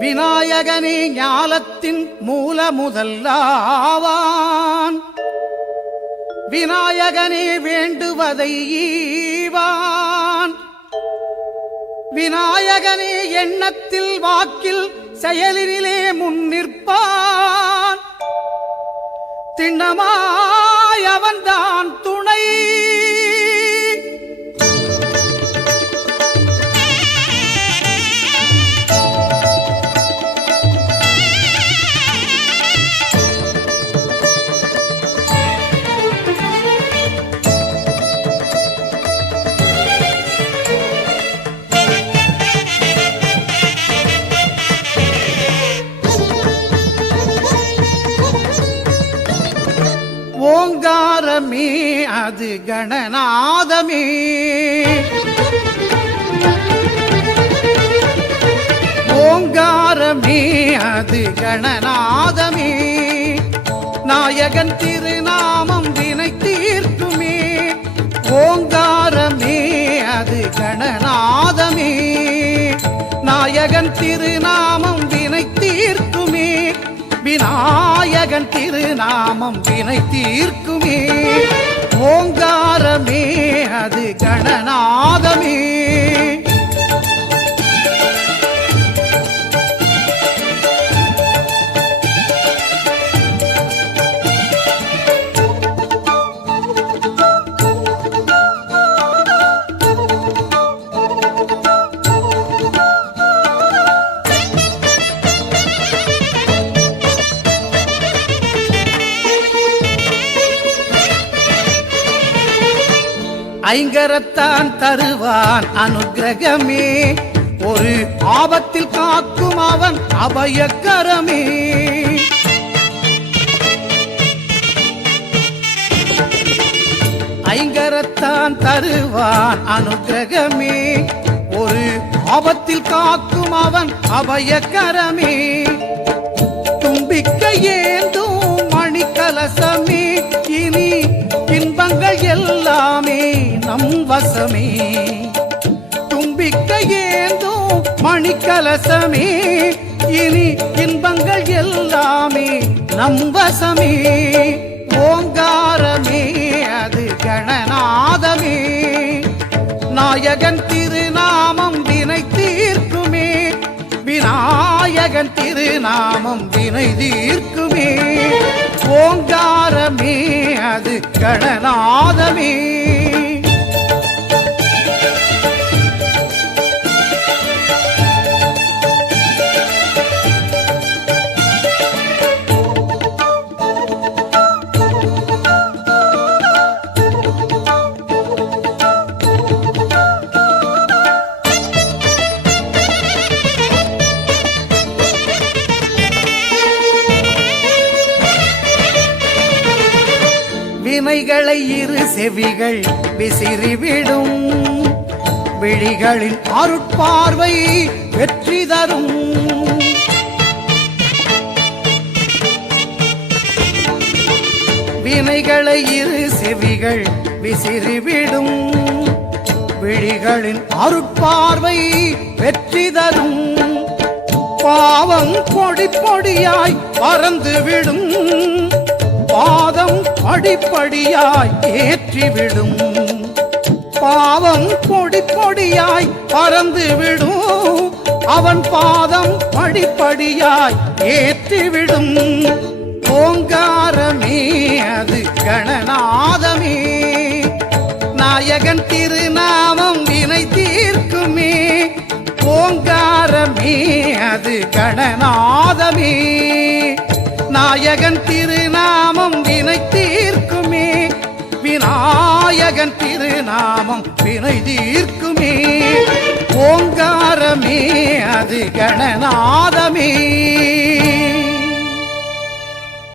விநாயகனே ஞாலத்தின் மூல முதல்லாவான். விநாயகனே வேண்டுவதை ஈவான். விநாயகனே எண்ணத்தில் வாக்கில் செயலிலே முன்னிற்பான். திண்ணமாய் அவன்தான் துணை. ஓங்காரமே அது கணநாதமே. ஓங்காரமே அது கணநாதமே. நாயகன் திருநாமம் வினை தீர்க்குமே. ஓங்காரமே அது கணநாதமே. நாயகன் திருநாமம் வினை தீர்க்குமே. விநாயகன் திருநாமம் வினை தீர்க்குமே. ஓங்காரமே அது கணநாதமே. ஐங்கரத்தான் தருவான் அனுக்கிரகமே. ஒரு ஆபத்தில் காக்கும் அவன் அபயக்கரமே. ஐங்கரத்தான் தருவான் அனுக்கிரகமே. ஒரு ஆபத்தில் காக்கும் அவன் அபயக்கரமே. தும்பிக்கை ஏந்தும் மணிக்கலசமே. இனி இன்பங்கள் எல்லாமே நம் வசமே. தும்பிக்கை ஏந்தும் மணிக்கலசமே. இனி இன்பங்கள் எல்லாமே நம் வசமே. ஓங்காரமே அது கணநாதமே. நாயகன் திருநாமம் வினை தீர்க்குமே. விநாயகன் திருநாமம் வினை தீர்க்குமே. ஓங்காரமே அது கணநாதமே. வினைகளை இரு செவிகள் விசிறிவிடும். விழிகளின் அருட்பார்வை வெற்றி தரும். வினைகளை இரு செவிகள் விசிறிவிடும். விழிகளின் அருட்பார்வை வெற்றி தரும். பாவம் பொடி பொடியாய் பறந்துவிடும். பாதம் படிப்படியாய் ஏற்றிவிடும். பாவம் பொடி பொடியாய் பறந்துவிடும். அவன் பாதம் படிப்படியாய் ஏற்றிவிடும். ஓங்காரமே அது கணநாதமே. நாயகன் திருநாமம் வினை தீர்க்குமே. ஓங்காரமே அது கணநாதமே. நாயகன் திருநாமம் வினை தீர்க்குமே. விநாயகன் திருநாமம் வினை தீர்க்குமே. ஓங்காரமே அது கணநாதமே.